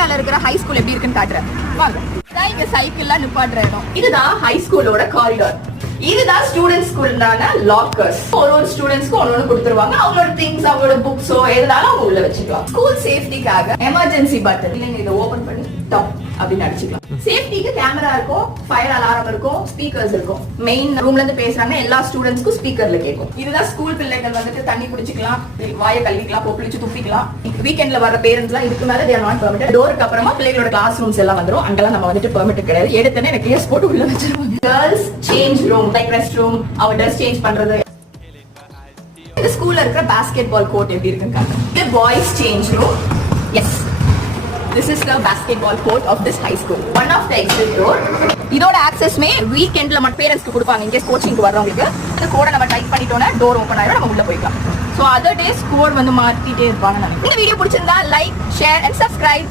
கனடால இருக்கிற high school எப்படி இருக்குன்னு காட்டுறேன் வாங்க. இதான் இங்க சைக்கிள்லாம் நிப்பாட்டுற இடம். இதுதான் ஹை ஸ்கூலோட காரிடார். இதுதான் ஸ்டூடெண்ட்ஸ் ஸ்கூல்னால லாக்கர்ஸ். ஒரு ஸ்டூடெண்ட்ஸ்க்கு ஒன்னு கொடுத்துருவாங்க. அவங்களோட திங்ஸ், அவங்களோட புக்ஸோ எதுனாலும் அவங்க உள்ள வச்சுக்கலாம். ஸ்கூல் சேஃப்டிக்காக எமர்ஜென்சி பட்டன் இல்லைங்க, இதை ஓபன் பண்ணி டாப் அப்படின்னு அடிச்சுக்கலாம். சேஃப்டிக்கு கேமரா இருக்கும், ஃபயர் அலாரம் இருக்கும், ஸ்பீக்கர்ஸ் இருக்கும். மெயின் ரூம்ல இருந்து பேசுறாங்கன்னா எல்லா ஸ்டூடெண்ட்ஸ்க்கும் ஸ்பீக்கர்ல கேட்கும். இதுதான் ஸ்கூல் பிள்ளைகள் வந்துட்டு தண்ணி குடிச்சுக்கலாம், வாயை கழுவிக்கலாம், கொப்பளிச்சு துப்பிக்கலாம். வீக்கெண்ட்ல வர பேரண்ட்ஸ் எல்லாம் இதுக்கு மேல தேர் நாட் பெர்மிட்டட். டோருக்கு அப்புறமா பிள்ளைகளோட கிளாஸ் ரூம்ஸ் எல்லாம் வந்துரும். அங்கெல்லாம் நம்ம வந்துட்டு பெர்மிட் கிடையாது. எடுத்தனே எனக்கு கேஸ் போட்டு உள்ள வச்சிருவாங்க. Girls change room like rest room, அவ ட்ரெஸ் சேஞ்ச் பண்றது. இந்த ஸ்கூல்ல இருக்கிற பாஸ்கெட் பால் கோர்ட் எப்படி இருக்குன்னு இது boys change room. Yes, this is the basketball court of this high school. One of the exit door. இதோட ஆக்சஸ்மே வீக்கெண்ட்ல மட்டும் பேரண்ட்ஸ்க்கு கொடுப்பாங்க. இங்கே கோச்சிங்க்கு வர்றவங்களுக்கு அந்த கோடை நம்ம டைப் பண்ணிட்டோம்னா டோர் ஓபன் ஆயிடும், நம்ம உள்ள போய்க்கலாம். சோ அதர் டேஸ் கோட் வந்து மாத்திட்டே இருப்பாங்க. இந்த வீடியோ பிடிச்சிருந்தா லைக், ஷேர் அண்ட் சப்ஸ்கிரைப்.